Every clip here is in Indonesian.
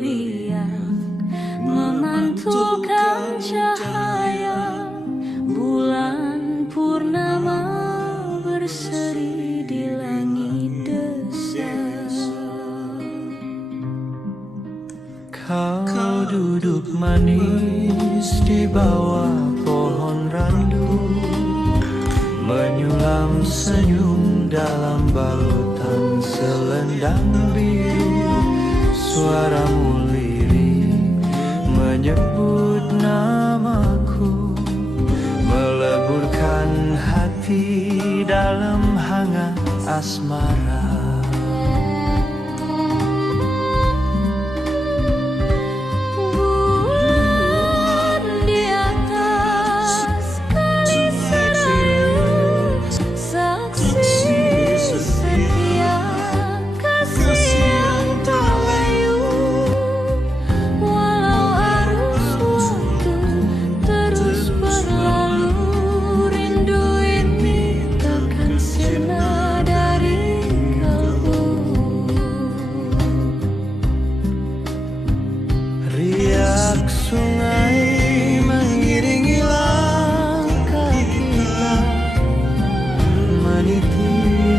beriak memantulkan cahaya bulan purnama berseri di langit desa. Kau duduk manis di bawah pohon randu, menyulam senyum dalam balutan selendang biru. Suaramu lirik menyebut namaku, meleburkan hati dalam hangat asmara. Riak sungai mengiringi langkah kita, meniti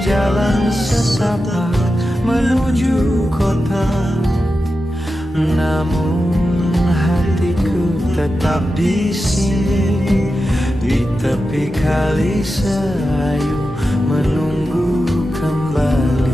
jalan setapak menuju kota. Namun hatiku tetap di sini, di tepi kali Serayu, menunggu kembali.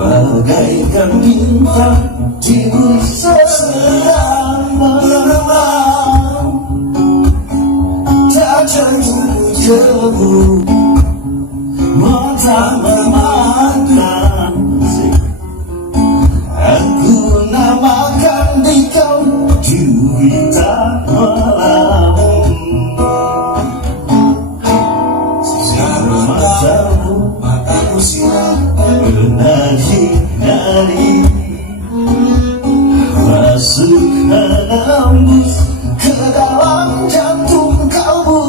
Bagaikan bintang di busa sedang menerbang, tak jauh mata memandang. Aku namakan dikau Juwita Malam. Mataku siram menari-nari, masuk menembus ke dalam jantung kalbu.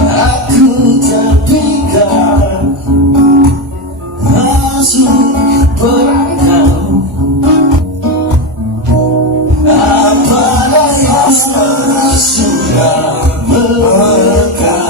Aku terpikat masuk perangkap, apa daya sudah melekat.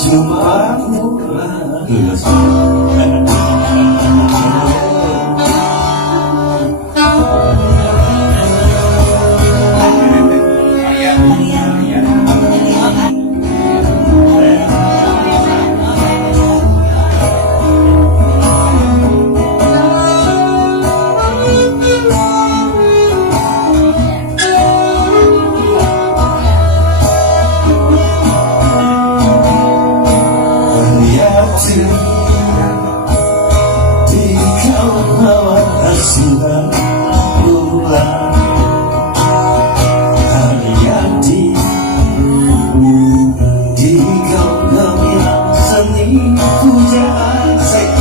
Cuma aku di kau bawa sinar bulan Haryati di kau gemilang seni pujaan terima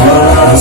kasih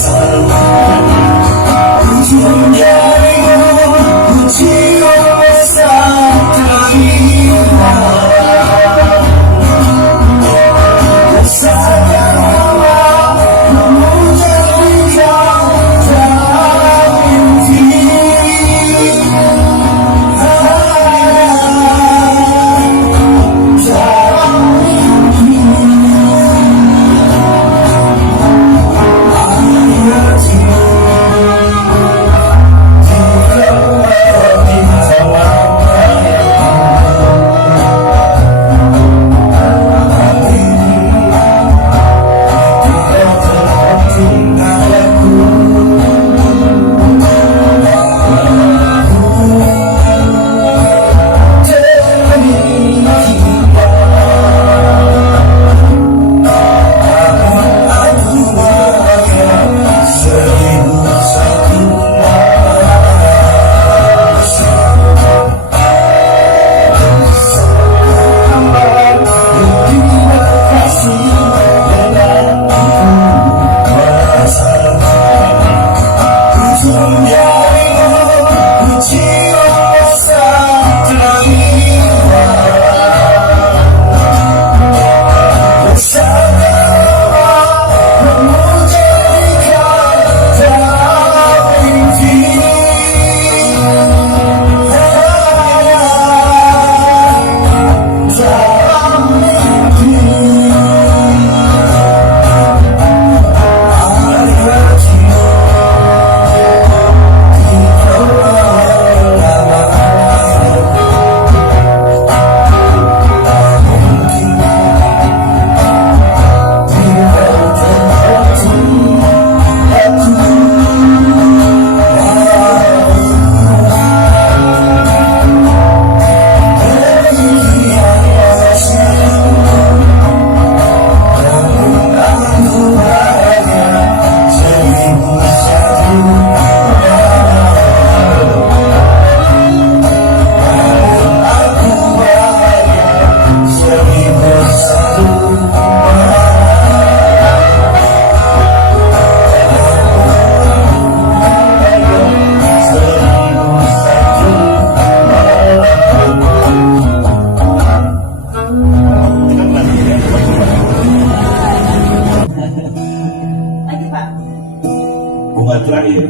bunga terakhir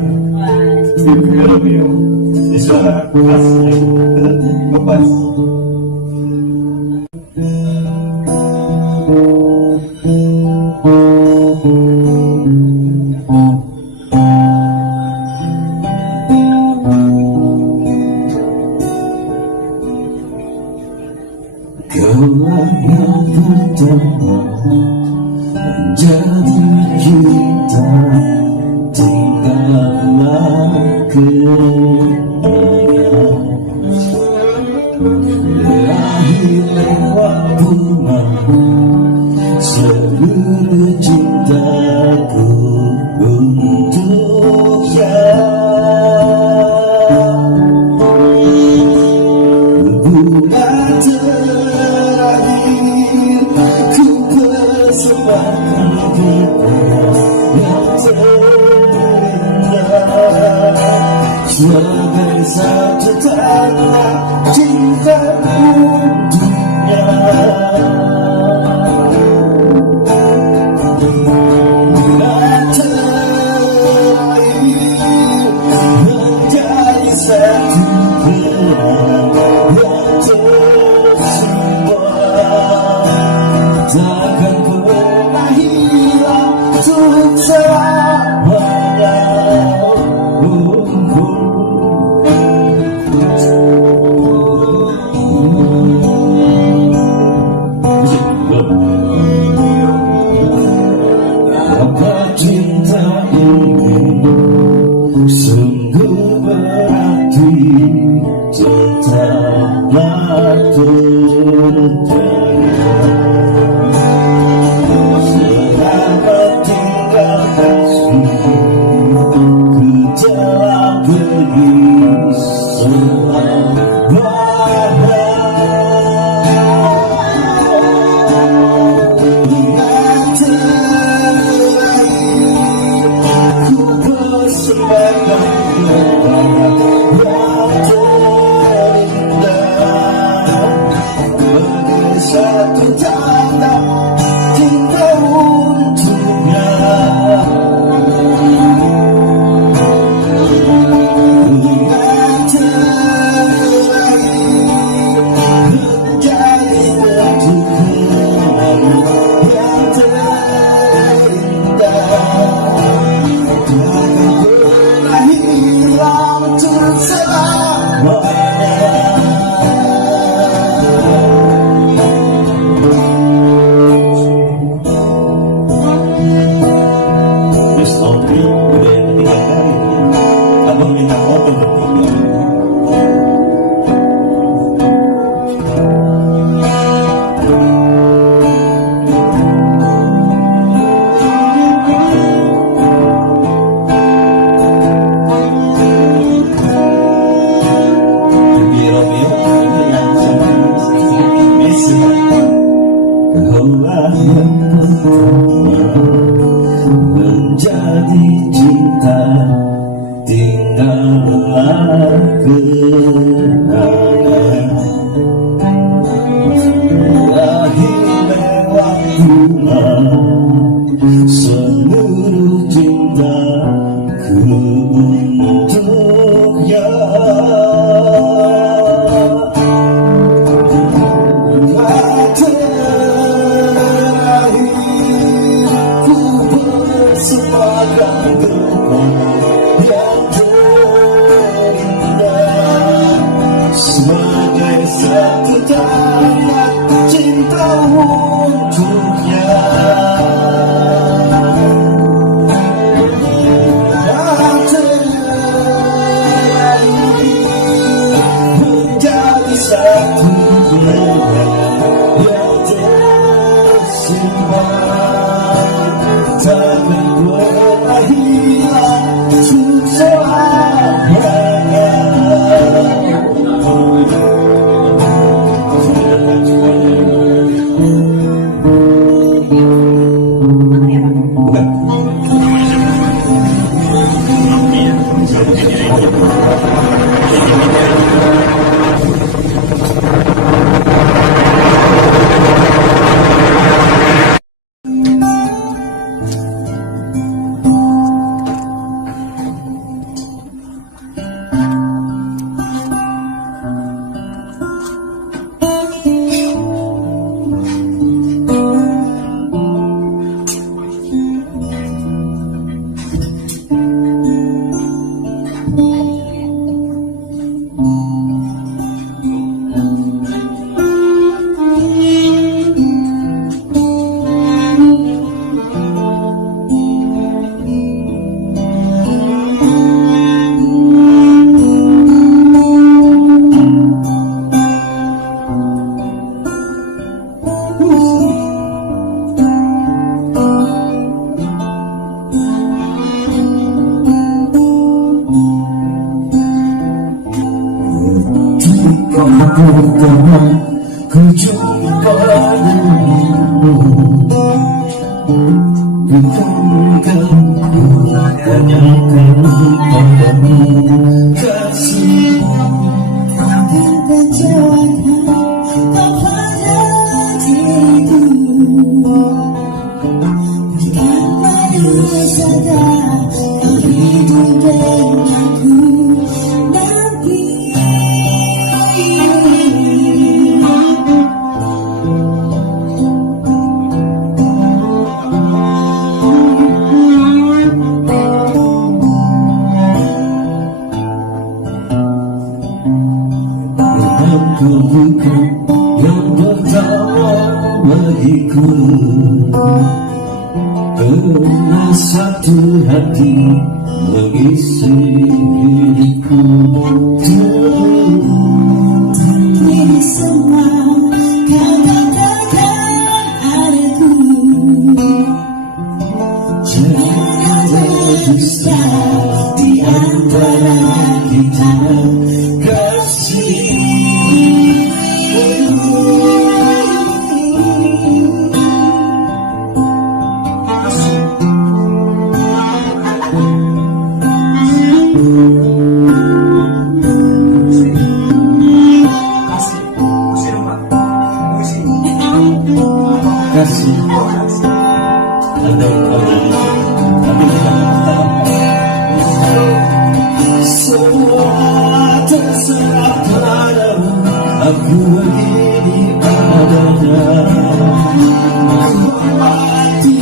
di suara khas lepas. Kaulah yang pertama menjadi kita, tinggallah kenangan berakhir lewat bunga seluruh cintaku untuknya. Bunga terakhir ku persembahkan kita yang terindah sebagai satu tanda cinta untuknya. Sobri udah yang ketiga kali. Abang minta foto berdua. Menjadi cinta, tinggallah kenangan. Berakhir lewat bunga seluruh cintaku untuknya. Sepadan gerbang yang terindah sebagai satu tanda cinta untuknya. Menjadi satu kenangan yang tersimpan takkan pernah hilang untuk selamanya. Pertama ku jumpa denganmu, bukankah ku tanyakan padamu kasih akan terjawab pada diriku. Bukan malu sadar kau hidup denganku nanti. Kau bukan yang pertama bagiku, pernah satu hati mengisi hidupku. Tapi semua kau katakan adanya, jangan ada dusta di antara kita. Kasih semua terserah padamu, aku begini adanya. Hormati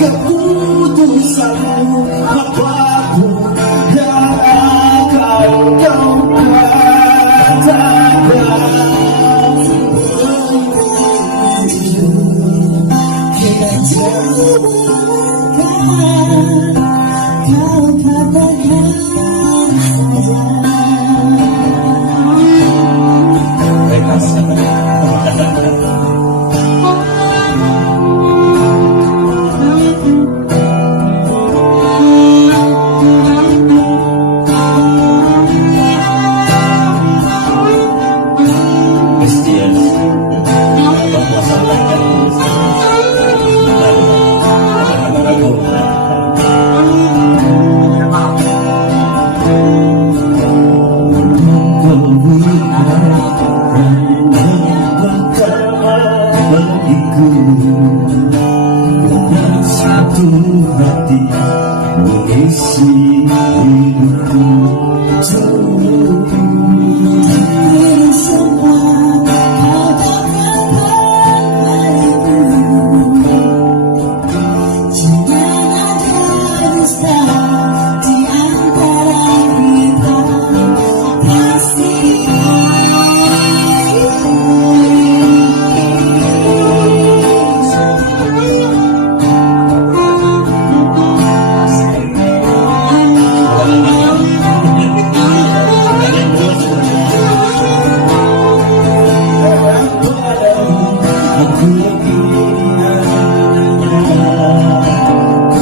keputusanmu, apapun yang akan kau katakan. Kita jauh kau katakan saja. Mereka sangat Christian atau masyarakat satu hati mengisi hidupku.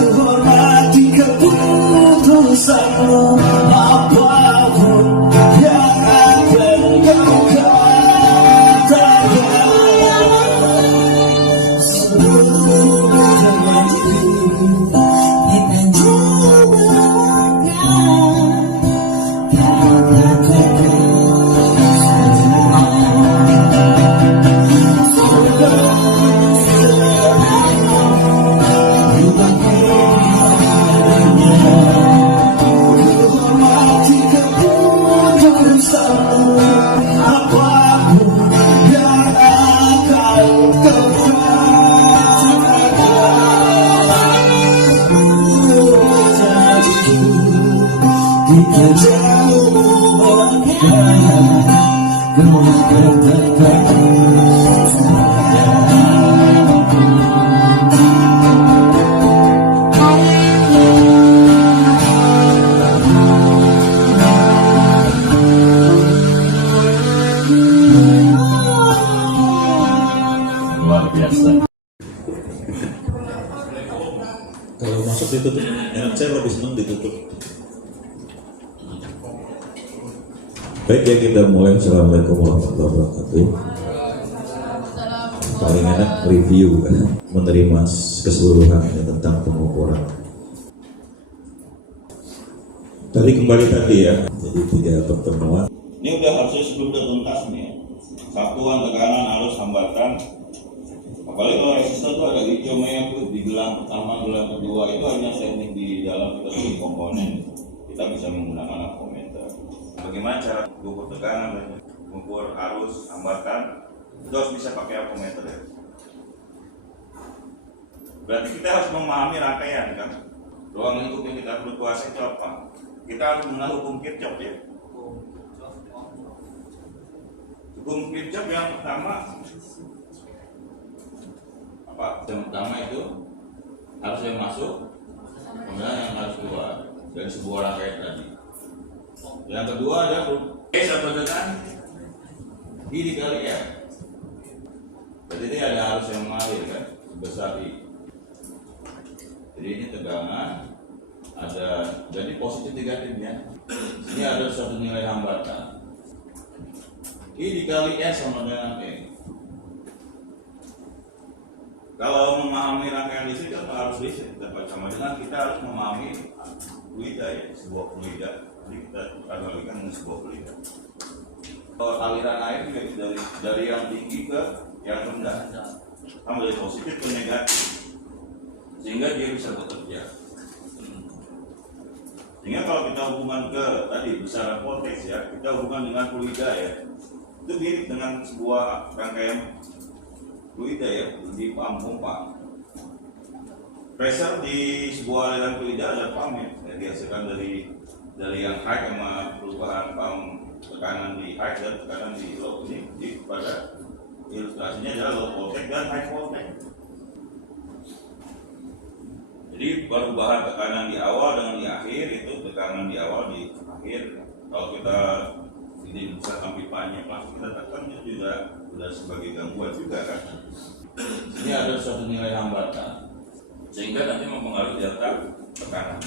Hormati keputusanmu, apapun yang akan kau katakan. Sebelum terjadi, kita coba kau katakan hormati keputusanmu, apapun yang akan kau katakan. Kita jauh kau katakan luar biasa. Kalau masuk ditutup, enak saya lebih senang ditutup. Baik ya, kita mulai. Assalamualaikum warahmatullahi wabarakatuh. Paling enak review kan, menerima keseluruhan tentang pengukuran. Tadi kembali tadi ya, jadi 3 pertemuan. Ini udah harusnya sebelum tuntas nih. Satuan, tekanan, arus, hambatan. Apalagi kalau resistor itu ada hijau merah tuh di gelang pertama, gelang kedua itu hanya teknik di dalam kita bikin komponen. Kita bisa menggunakan ampermeter. Bagaimana cara mengukur tekanan dan mengukur arus, hambatan? Itu harus bisa pakai ampermeter ya. Berarti kita harus memahami rangkaian kan. Ruang lingkup yang kita perlu kuasai itu apa? Kita harus mengenal hukum Kirchhoff ya. Hukum Kirchhoff yang pertama apa? Yang pertama itu harus yang masuk, kemudian yang harus keluar dari sebuah rangkaian tadi. Yang kedua ada S atau dengan I dikali R. Jadi ini ada arus yang mengalir kan, sebesar I. Jadi ini tegangan, ada jadi positif negatifnya. Ini ada suatu nilai hambatan. I dikali S sama dengan E. Kalau memahami rangkaian listrik kan harus listrik, dapat sama dengan kita harus memahami fluida ya, sebuah fluida. Jadi kita analogikan dengan sebuah fluida. Kalau aliran air dari yang tinggi ke yang rendah, sama dari positif ke negatif, sehingga dia bisa bekerja. Sehingga kalau kita hubungan ke tadi besaran vortex ya, kita hubungan dengan fluida ya, itu mirip dengan sebuah rangkaian fluida ya, di pump pompa. Pressure di sebuah aliran fluida ada pump ya, dihasilkan dari yang high sama perubahan pump tekanan di high dan tekanan di low. Ini pada ilustrasinya adalah low voltage dan high voltage. Jadi perubahan tekanan di awal dengan di akhir itu tekanan di awal di akhir. Kalau kita ini misalkan pipanya plastik kita tekan itu juga sudah sebagai gangguan juga kan. Ini ada suatu nilai hambatan sehingga nanti mempengaruhi delta tekanan.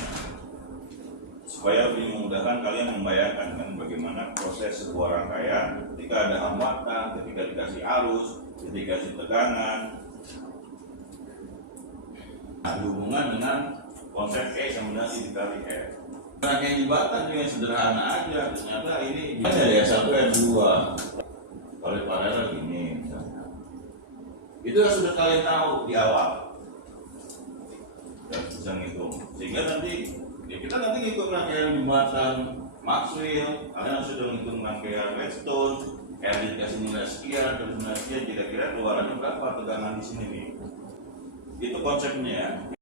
Supaya lebih memudahkan kalian membayangkan kan bagaimana proses sebuah rangkaian ketika ada hambatan, ketika dikasih arus, ketika dikasih tekanan. Ada hubungan dengan konsep E sama dengan I dikali F. Rangkaian jembatan itu yang sederhana aja, ternyata ini ada ya 1 R 2 kalau paralel gini misalnya. Itu yang sudah kalian tahu di awal dan bisa ngitung sehingga nanti ya kita nanti ngikut rangkaian jembatan Maxwell, kalian sudah ngitung rangkaian Redstone, R dikasih nilai sekian, terus nilai sekian, kira-kira keluarannya berapa tegangan di sini nih. Itu konsepnya.